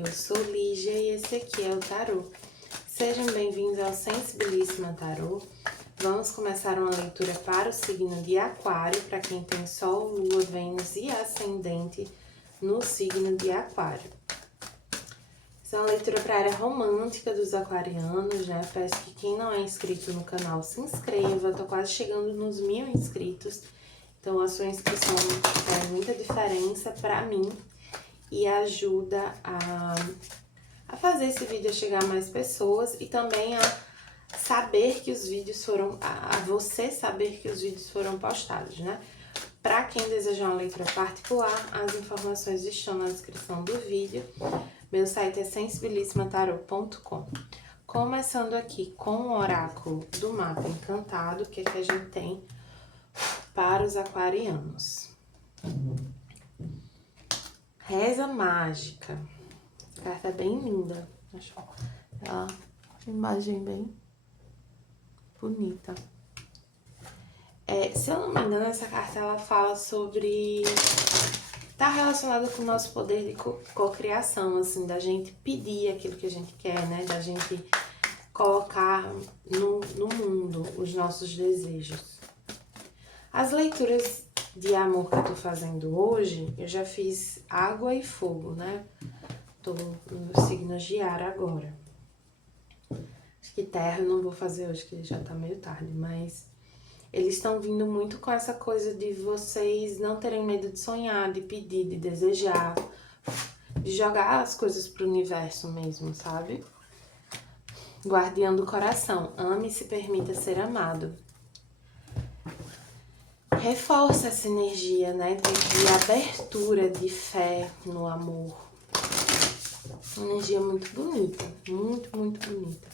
eu sou Lígia e esse aqui é o Tarô. Sejam bem-vindos ao Sensibilíssima Tarô. Vamos começar uma leitura para o signo de Aquário, para quem tem Sol, Lua, Vênus e Ascendente no signo de Aquário. Essa é uma leitura para a área romântica dos aquarianos, né? Peço que quem não é inscrito no canal se inscreva, eu tô quase chegando nos 1000 inscritos, então a sua inscrição faz muita diferença para mim e ajuda a fazer esse vídeo chegar a mais pessoas e também a saber que os vídeos foram, a você saber que os vídeos foram postados, né? Para quem desejar uma leitura particular, as informações estão na descrição do vídeo. Meu site é sensibilissimataroto.com. Começando aqui com o oráculo do mapa encantado, que é que a gente tem para os aquarianos. Reza mágica. Essa carta é bem linda. Acho ela uma imagem bem bonita. Se eu não me engano, essa carta ela fala sobre... tá relacionada com o nosso poder de cocriação, assim, da gente pedir aquilo que a gente quer, né? Da gente colocar no mundo os nossos desejos. As leituras de amor que eu tô fazendo hoje, eu já fiz água e fogo, né? Tô no signo de ar agora. Acho que terra eu não vou fazer hoje, que já tá meio tarde, mas eles estão vindo muito com essa coisa de vocês não terem medo de sonhar, de pedir, de desejar, de jogar as coisas pro universo mesmo, sabe? Guardião do coração, ame e se permita ser amado. Reforça essa energia, né, de abertura, de fé no amor. Uma energia muito bonita, muito, muito bonita.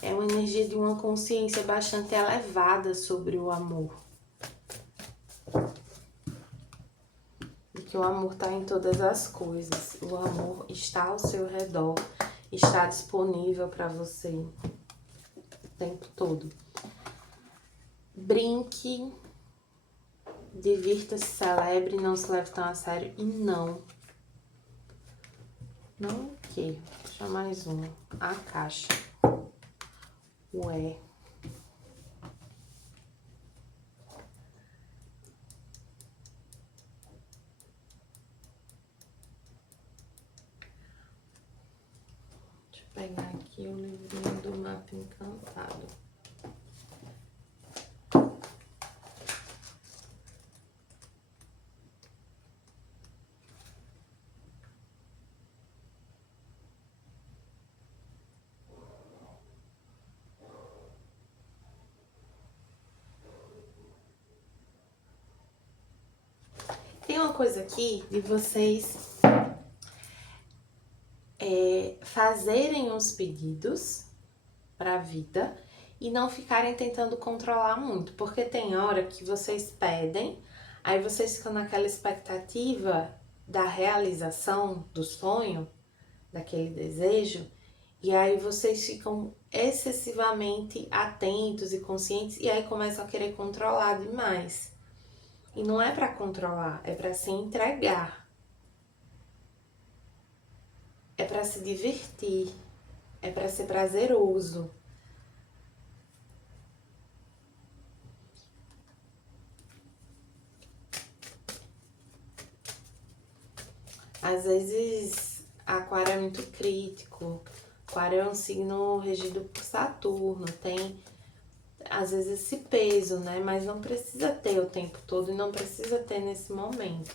É uma energia de uma consciência bastante elevada sobre o amor. De que o amor está em todas as coisas. O amor está ao seu redor, está disponível para você o tempo todo. Brinque, divirta-se, celebre, não se leve tão a sério e não o quê? Deixa mais uma. A caixa. Ué. Deixa eu pegar aqui o livrinho do mapa encantado. Tem uma coisa aqui de vocês fazerem os pedidos para a vida e não ficarem tentando controlar muito, porque tem hora que vocês pedem, aí vocês ficam naquela expectativa da realização do sonho, daquele desejo, e aí vocês ficam excessivamente atentos e conscientes e aí começam a querer controlar demais. E não é para controlar, é para se entregar. É para se divertir, é para ser prazeroso. Às vezes, Aquário é muito crítico. Aquário é um signo regido por Saturno, tem às vezes esse peso, né? Mas não precisa ter o tempo todo e não precisa ter nesse momento.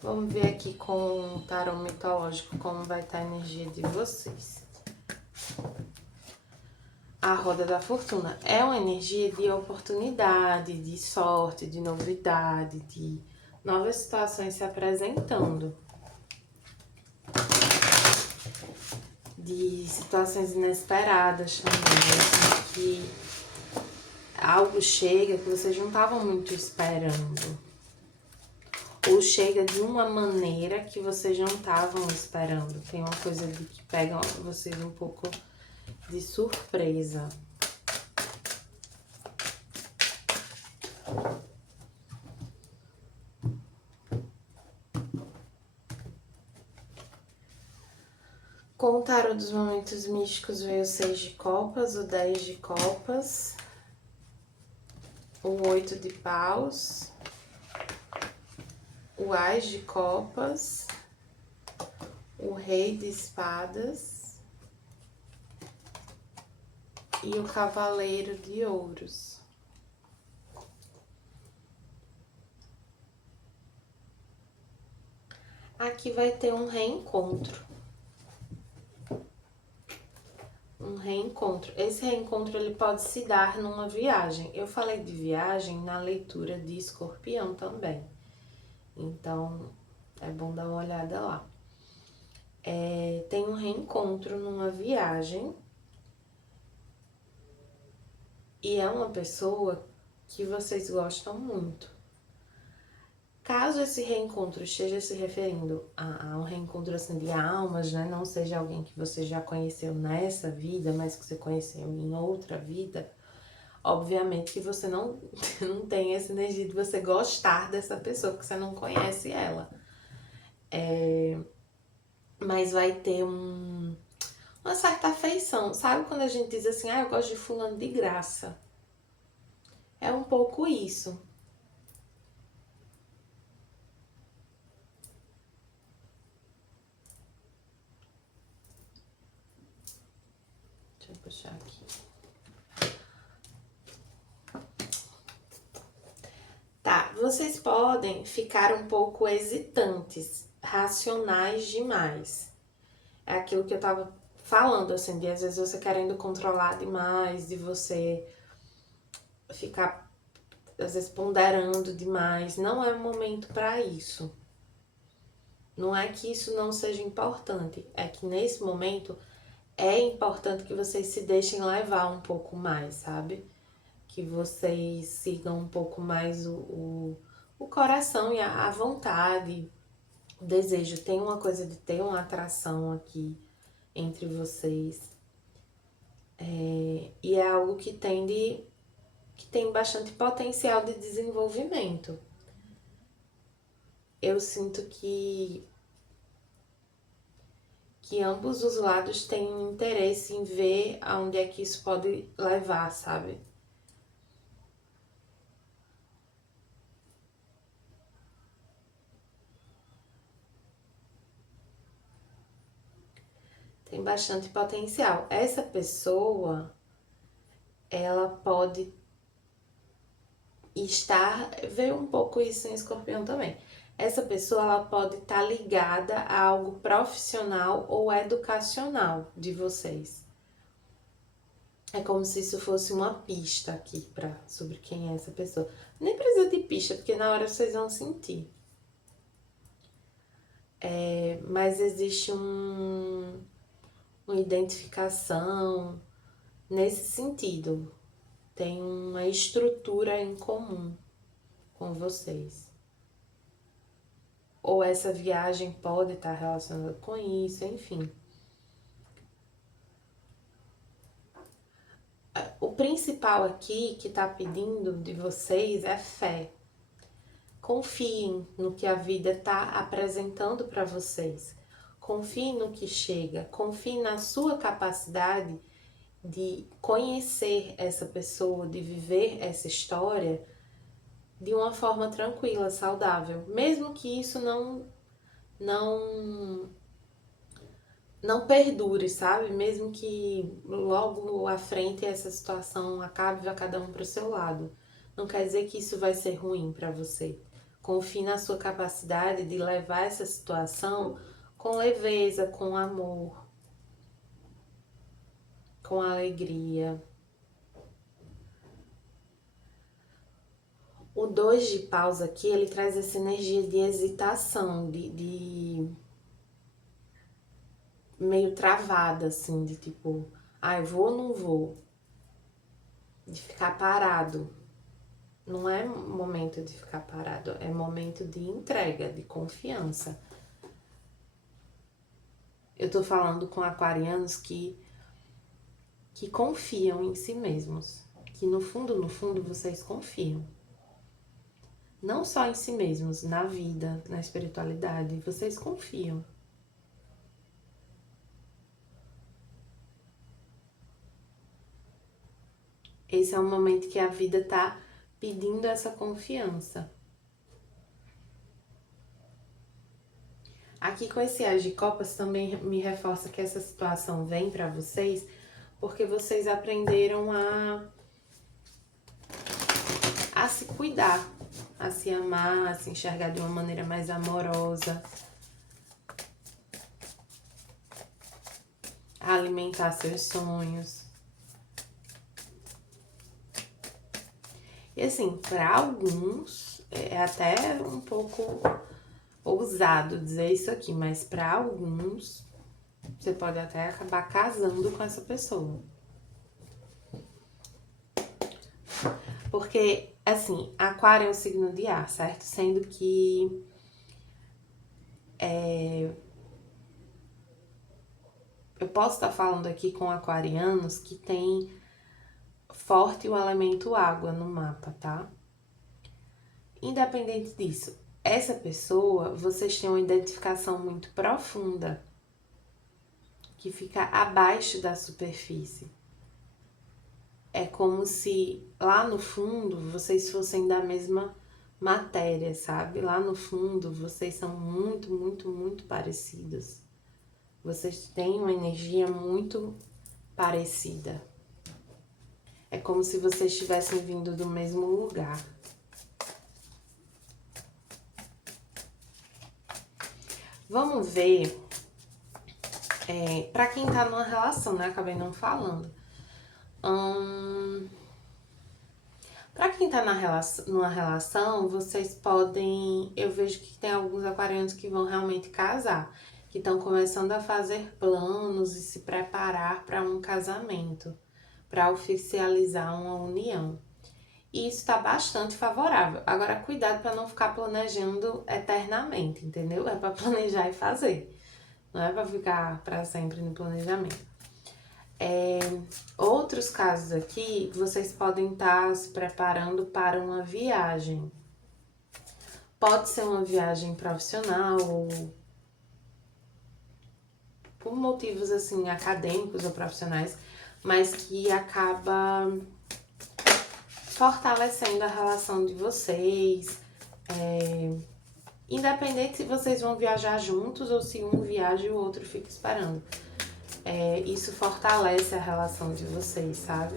Vamos ver aqui com o tarô mitológico como vai estar a energia de vocês. A roda da fortuna é uma energia de oportunidade, de sorte, de novidade, de novas situações se apresentando. De situações inesperadas também, assim, que algo chega que vocês não estavam muito esperando. Ou chega de uma maneira que vocês não estavam esperando. Tem uma coisa de que pega vocês um pouco de surpresa. tarô dos momentos místicos veio o 6 de copas, o 10 de copas, o 8 de paus, o Ás de copas, o Rei de espadas e o Cavaleiro de ouros. Aqui vai ter um reencontro. Um reencontro. Esse reencontro ele pode se dar numa viagem. Eu falei de viagem na leitura de Escorpião também. Então, é bom dar uma olhada lá. Tem um reencontro numa viagem. E é uma pessoa que vocês gostam muito. Caso esse reencontro esteja se referindo a um reencontro assim de almas, né? Não seja alguém que você já conheceu nessa vida, mas que você conheceu em outra vida, obviamente que você não tem essa energia de você gostar dessa pessoa, porque você não conhece ela. Mas vai ter uma certa afeição. Sabe quando a gente diz assim, eu gosto de fulano de graça? É um pouco isso. Deixa eu puxar aqui. Tá, vocês podem ficar um pouco hesitantes, racionais demais. É aquilo que eu tava falando, assim, de às vezes você querendo controlar demais, de você ficar, às vezes, ponderando demais. Não é o momento para isso. Não é que isso não seja importante, é que nesse momento é importante que vocês se deixem levar um pouco mais, sabe? Que vocês sigam um pouco mais o coração e a vontade, o desejo. Tem uma coisa de ter uma atração aqui entre vocês. E é algo que tem bastante potencial de desenvolvimento. Eu sinto que ambos os lados têm um interesse em ver aonde é que isso pode levar, sabe? Tem bastante potencial. Essa pessoa, ela pode estar, veio um pouco isso em Escorpião também. Essa pessoa, ela pode estar ligada a algo profissional ou educacional de vocês. É como se isso fosse uma pista aqui sobre quem é essa pessoa. Nem precisa de pista, porque na hora vocês vão sentir. Mas existe uma identificação nesse sentido. Tem uma estrutura em comum com vocês. Ou essa viagem pode estar relacionada com isso, enfim. O principal aqui que está pedindo de vocês é fé. Confiem no que a vida está apresentando para vocês. Confiem no que chega. Confiem na sua capacidade de conhecer essa pessoa, de viver essa história de uma forma tranquila, saudável. Mesmo que isso não perdure, sabe? Mesmo que logo à frente essa situação acabe, vá cada um para o seu lado. Não quer dizer que isso vai ser ruim para você. Confie na sua capacidade de levar essa situação com leveza, com amor, com alegria. O 2 de paus aqui, ele traz essa energia de hesitação, de meio travada, assim, de tipo, eu vou ou não vou? De ficar parado. Não é momento de ficar parado, é momento de entrega, de confiança. Eu tô falando com aquarianos que confiam em si mesmos, que no fundo, vocês confiam. Não só em si mesmos, na vida, na espiritualidade, vocês confiam. Esse é o momento que a vida tá pedindo essa confiança. Aqui com esse As de Copas também me reforça que essa situação vem para vocês porque vocês aprenderam a se cuidar, a se amar, a se enxergar de uma maneira mais amorosa, a alimentar seus sonhos. E assim, para alguns, é até um pouco ousado dizer isso aqui, mas para alguns, você pode até acabar casando com essa pessoa. Porque, assim, Aquário é um signo de ar, certo? Sendo que eu posso estar falando aqui com aquarianos que tem forte o elemento água no mapa, tá? Independente disso, essa pessoa, vocês têm uma identificação muito profunda, que fica abaixo da superfície. É como se lá no fundo vocês fossem da mesma matéria, sabe? Lá no fundo vocês são muito, muito, muito parecidos. Vocês têm uma energia muito parecida. É como se vocês tivessem vindo do mesmo lugar. Vamos ver, pra quem tá numa relação, né? Acabei não falando. Pra quem tá numa relação, vocês podem... Eu vejo que tem alguns aquarianos que vão realmente casar. Que estão começando a fazer planos e se preparar para um casamento. Para oficializar uma união. E isso tá bastante favorável. Agora, cuidado para não ficar planejando eternamente, entendeu? É para planejar e fazer. Não é para ficar para sempre no planejamento. Outros casos aqui, vocês podem estar se preparando para uma viagem. Pode ser uma viagem profissional ou por motivos assim acadêmicos ou profissionais, mas que acaba fortalecendo a relação de vocês. Independente se vocês vão viajar juntos ou se um viaja e o outro fica esperando. Isso fortalece a relação de vocês, sabe?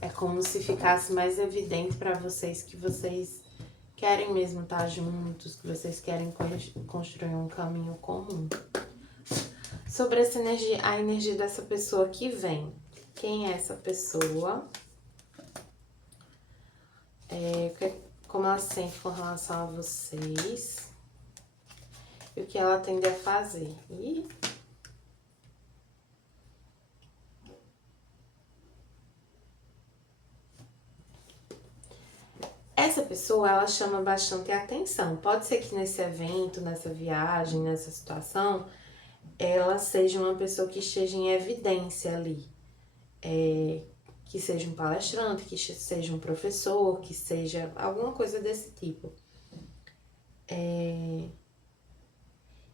É como se ficasse mais evidente para vocês que vocês querem mesmo estar juntos, que vocês querem construir um caminho comum. Sobre essa energia, a energia dessa pessoa que vem. Quem é essa pessoa? Como ela se sente com relação a vocês? E o que ela tende a fazer? Essa pessoa, ela chama bastante atenção. Pode ser que nesse evento, nessa viagem, nessa situação, ela seja uma pessoa que esteja em evidência ali. Que seja um palestrante, que seja um professor, que seja alguma coisa desse tipo.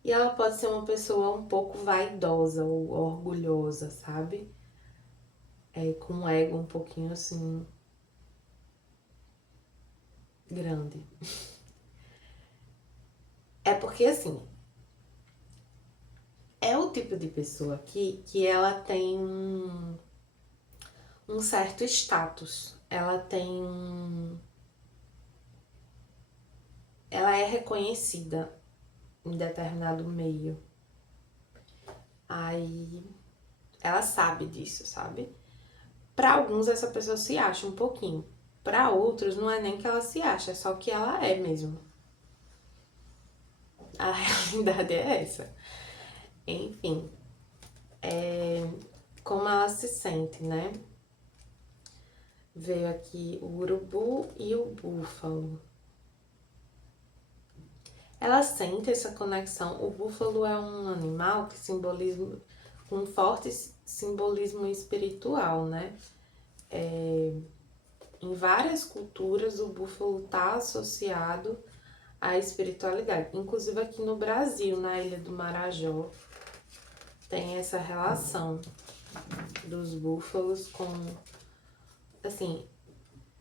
E ela pode ser uma pessoa um pouco vaidosa ou orgulhosa, sabe? Com um ego um pouquinho assim grande. É porque assim, é o tipo de pessoa aqui que ela tem um certo status. Ela é reconhecida em determinado meio. Aí ela sabe disso, sabe? Para alguns essa pessoa se acha um pouquinho. Para outros não é nem que ela se acha, é só que ela é mesmo. A realidade é essa. Enfim, como ela se sente, né? Veio aqui o urubu e o búfalo. Ela sente essa conexão. O búfalo é um animal que simboliza um forte simbolismo espiritual, né? Em várias culturas o búfalo está associado à espiritualidade. Inclusive aqui no Brasil, na Ilha do Marajó, tem essa relação. dos búfalos com, assim,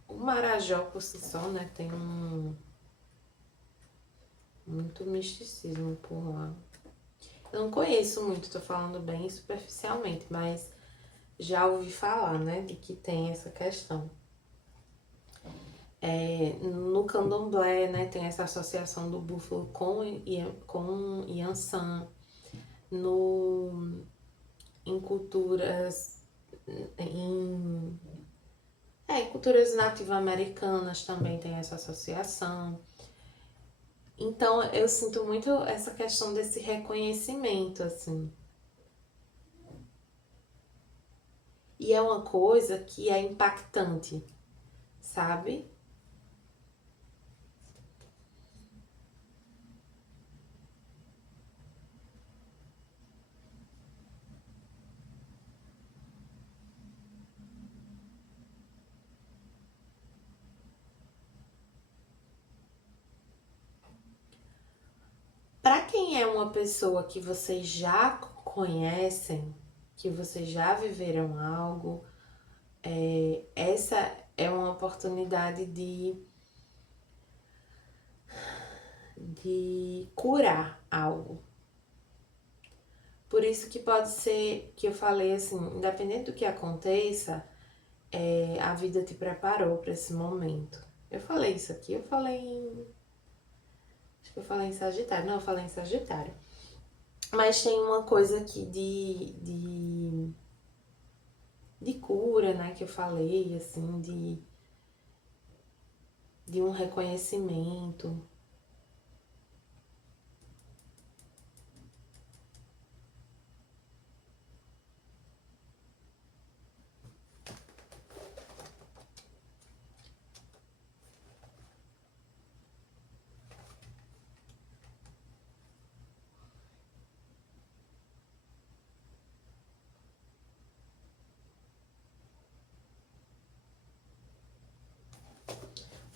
o Marajó por si só, né, tem muito misticismo por lá. Eu não conheço muito, tô falando bem superficialmente, mas já ouvi falar, né, de que tem essa questão. No candomblé, né, tem essa associação do búfalo com Yansan. Em culturas, em, em culturas nativo-americanas também tem essa associação. Então eu sinto muito essa questão desse reconhecimento, assim. E é uma coisa que é impactante, sabe? Para quem é uma pessoa que vocês já conhecem, que vocês já viveram algo, essa é uma oportunidade de curar algo. Por isso que pode ser que eu falei assim, independente do que aconteça, a vida te preparou para esse momento. Eu falei isso aqui, eu falei em. Acho que eu falei em Sagitário. Não, eu falei em Sagitário. Mas tem uma coisa aqui de cura, né? Que eu falei, assim, de um reconhecimento.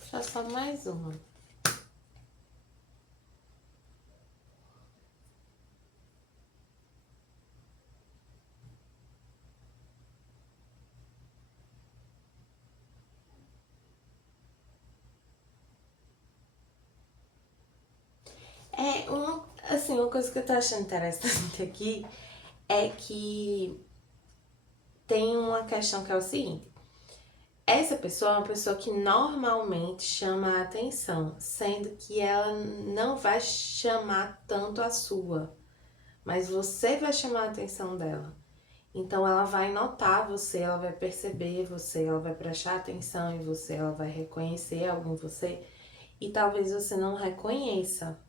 Vou puxar só mais uma. Assim, uma coisa que eu tô achando interessante aqui é que tem uma questão que é o seguinte. Essa pessoa é uma pessoa que normalmente chama a atenção, sendo que ela não vai chamar tanto a sua, mas você vai chamar a atenção dela. Então ela vai notar você, ela vai perceber você, ela vai prestar atenção em você, ela vai reconhecer algo em você e talvez você não reconheça.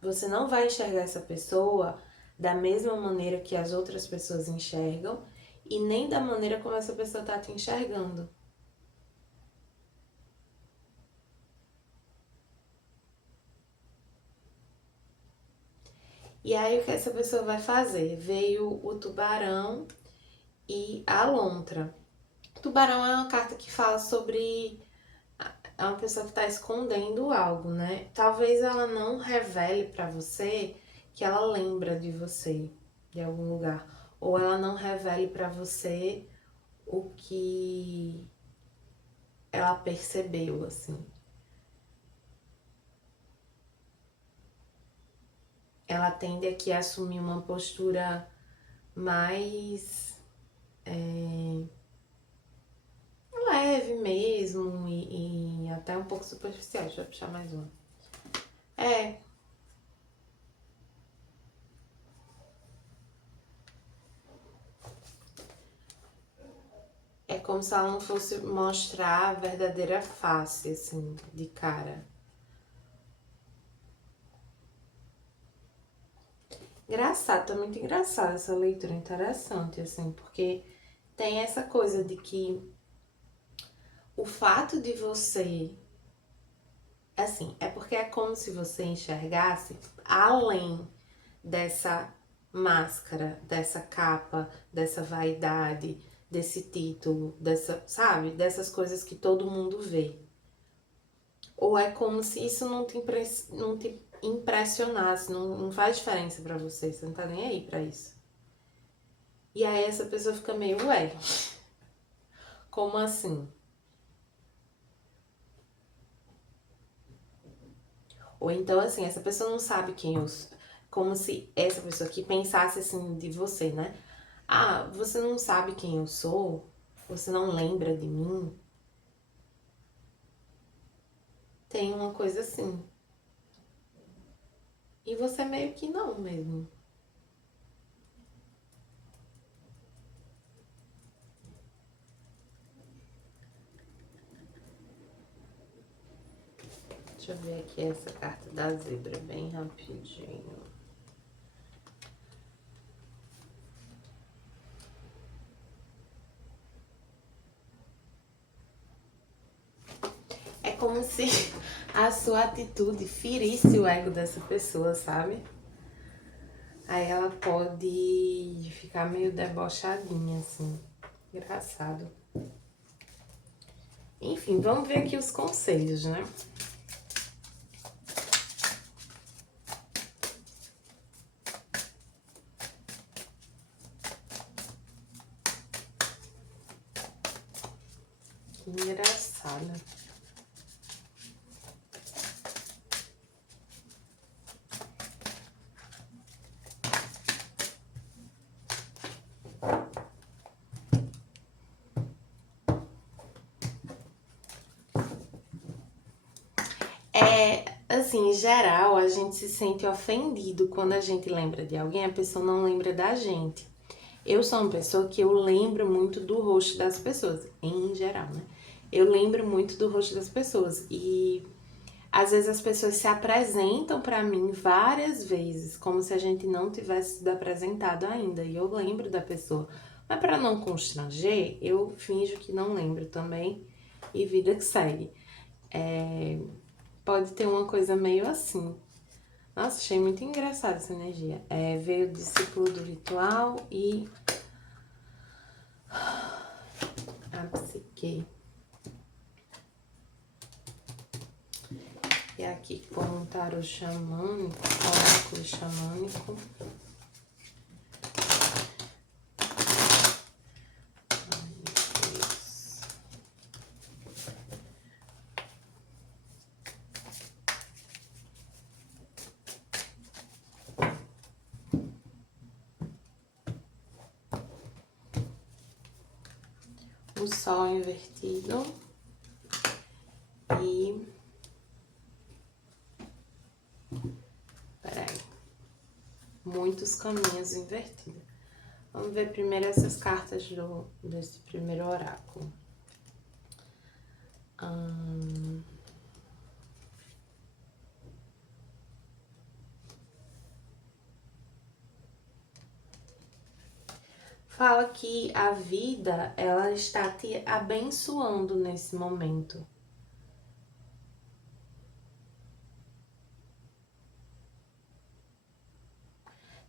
Você não vai enxergar essa pessoa da mesma maneira que as outras pessoas enxergam e nem da maneira como essa pessoa está te enxergando. E aí o que essa pessoa vai fazer? Veio o tubarão e a lontra. O tubarão é uma carta que fala sobre é uma pessoa que está escondendo algo, né? Talvez ela não revele para você que ela lembra de você de algum lugar, ou ela não revele para você o que ela percebeu, assim. Ela tende aqui a assumir uma postura mais leve mesmo e até um pouco superficial. Deixa eu puxar mais uma. É, é como se ela não fosse mostrar a verdadeira face, assim, de cara. Engraçado, tá muito engraçado essa leitura, interessante, assim, porque tem essa coisa de que o fato de você, assim, é porque é como se você enxergasse além dessa máscara, dessa capa, dessa vaidade, desse título, dessa, sabe, dessas coisas que todo mundo vê. Ou é como se isso não te impressionasse, não faz diferença pra você, você não tá nem aí pra isso. E aí essa pessoa fica meio, ué, como assim? Ou então, assim, essa pessoa não sabe quem eu sou. Como se essa pessoa aqui pensasse assim de você, né? Ah, você não sabe quem eu sou? Você não lembra de mim? Tem uma coisa assim. E você meio que não mesmo. Deixa eu ver aqui essa carta da zebra bem rapidinho. É como se a sua atitude ferisse o ego dessa pessoa, sabe? Aí ela pode ficar meio debochadinha, assim. Engraçado. Enfim, vamos ver aqui os conselhos, né? Que engraçado. É, assim, em geral, a gente se sente ofendido quando a gente lembra de alguém, a pessoa não lembra da gente. Eu sou uma pessoa que eu lembro muito do rosto das pessoas, em geral, né? Eu lembro muito do rosto das pessoas e às vezes as pessoas se apresentam pra mim várias vezes, como se a gente não tivesse sido apresentado ainda, e eu lembro da pessoa. Mas para não constranger, eu finjo que não lembro também e vida que segue. Pode ter uma coisa meio assim. Nossa, achei muito engraçada essa energia. Veio o discípulo do ritual e a psique. E aqui com um tarô xamânico, oráculo xamânico. O sol invertido e... Peraí. Muitos caminhos invertidos. Vamos ver primeiro essas cartas desse primeiro oráculo. Fala que a vida, ela está te abençoando nesse momento.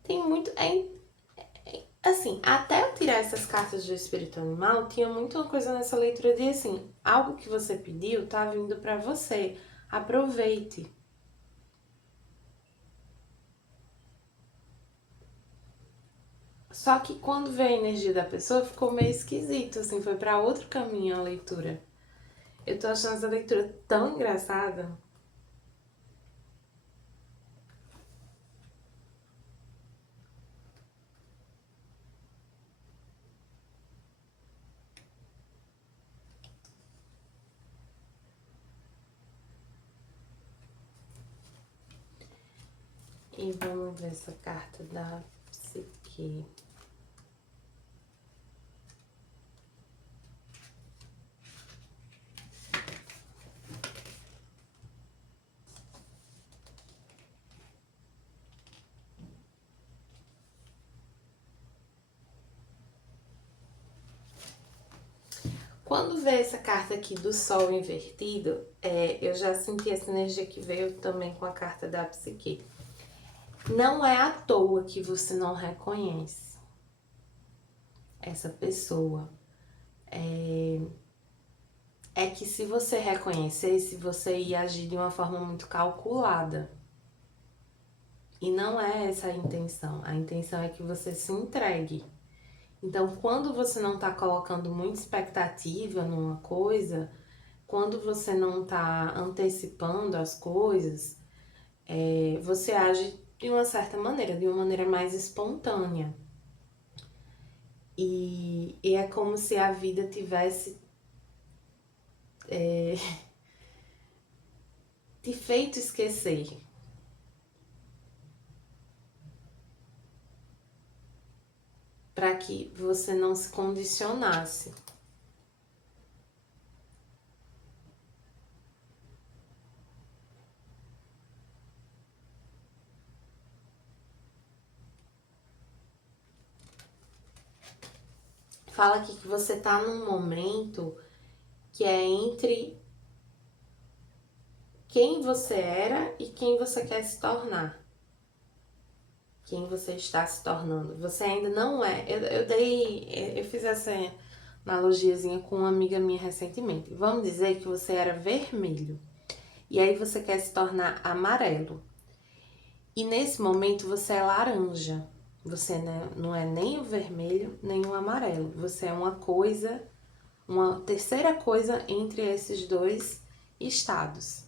Tem muito... assim, até eu tirar essas cartas do espírito animal, tinha muito uma coisa nessa leitura de assim, algo que você pediu tá vindo pra você. Aproveite. Só que quando veio a energia da pessoa, ficou meio esquisito, assim, foi pra outro caminho a leitura. Eu tô achando essa leitura tão engraçada. E vamos ver essa carta da psique. Quando veio essa carta aqui do sol invertido, eu já senti essa energia que veio também com a carta da psique. Não é à toa que você não reconhece essa pessoa. É que se você reconhecesse, você ia agir de uma forma muito calculada. E não é essa a intenção. A intenção é que você se entregue. Então, quando você não tá colocando muita expectativa numa coisa, quando você não tá antecipando as coisas, você age de uma certa maneira, de uma maneira mais espontânea. E é como se a vida tivesse te feito esquecer. Para que você não se condicionasse. Fala aqui que você tá num momento que é entre quem você era e quem você quer se tornar. Quem você está se tornando. Você ainda não é. Eu fiz essa analogiazinha com uma amiga minha recentemente. Vamos dizer que você era vermelho. E aí você quer se tornar amarelo. E nesse momento você é laranja. Você não é nem o vermelho, nem o amarelo. Você é uma coisa, uma terceira coisa entre esses dois estados.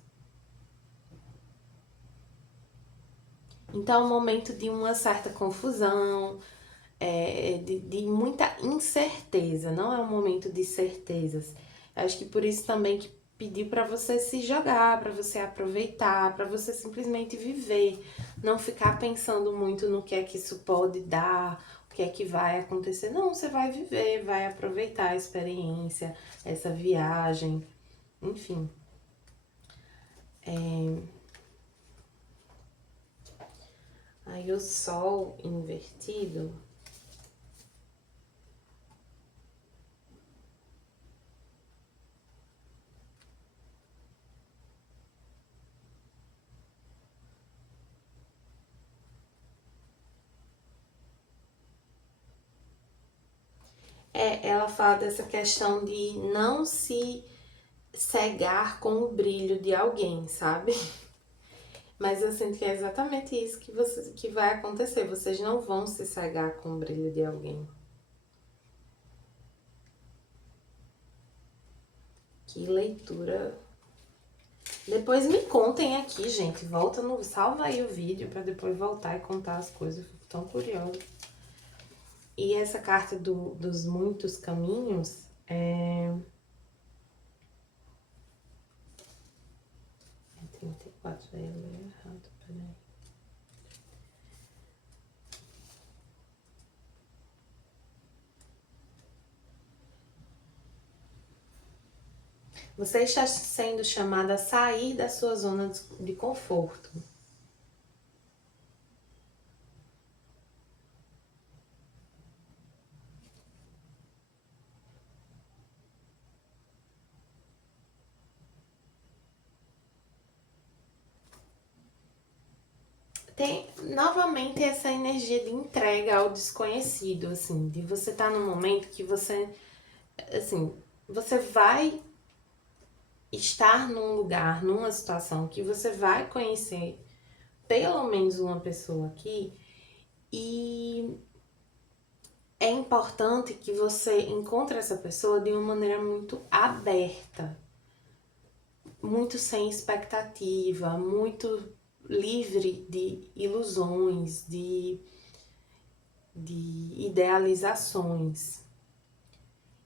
Então é um momento de uma certa confusão, de muita incerteza, não é um momento de certezas. Acho que por isso também que pediu para você se jogar, para você aproveitar, para você simplesmente viver, não ficar pensando muito no que é que isso pode dar, o que é que vai acontecer. Não, você vai viver, vai aproveitar a experiência, essa viagem, enfim. Aí o sol invertido. Ela fala dessa questão de não se cegar com o brilho de alguém, sabe? Mas eu sinto que é exatamente isso que vai acontecer. Vocês não vão se cegar com o brilho de alguém. Que leitura. Depois me contem aqui, gente. Salva aí o vídeo para depois voltar e contar as coisas. Eu fico tão curiosa. E essa carta dos muitos caminhos é 34, aí eu li errado, peraí. Você está sendo chamada a sair da sua zona de conforto. Tem novamente essa energia de entrega ao desconhecido, assim, de você estar num momento que você, assim, você vai estar num lugar, numa situação que você vai conhecer pelo menos uma pessoa aqui e é importante que você encontre essa pessoa de uma maneira muito aberta, muito sem expectativa, muito livre de ilusões, de idealizações.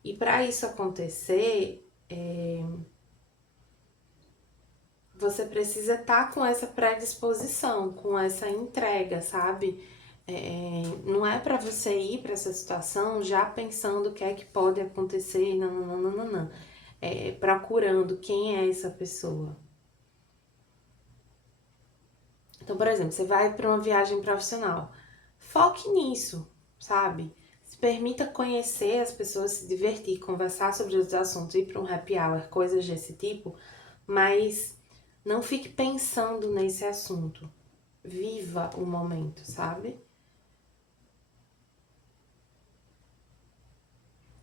E para isso acontecer, você precisa estar com essa predisposição, com essa entrega, sabe? Não é para você ir para essa situação já pensando o que é que pode acontecer, não, não, não, não, não. Procurando quem é essa pessoa. Então, por exemplo, você vai para uma viagem profissional. Foque nisso, sabe? Se permita conhecer as pessoas, se divertir, conversar sobre os assuntos, ir para um happy hour, coisas desse tipo, mas não fique pensando nesse assunto. Viva o momento, sabe?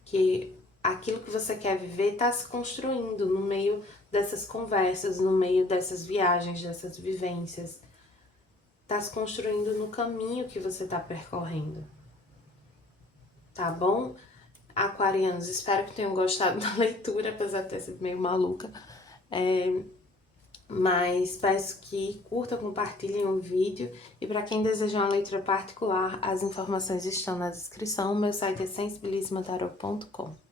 Que aquilo que você quer viver está se construindo no meio dessas conversas, no meio dessas viagens, dessas vivências. Está se construindo no caminho que você está percorrendo. tá bom? Aquarianos, espero que tenham gostado da leitura, apesar de ter sido meio maluca. Mas peço que curtam, compartilhem o vídeo. E para quem deseja uma leitura particular, as informações estão na descrição. Meu site é sensibilismatarot.com.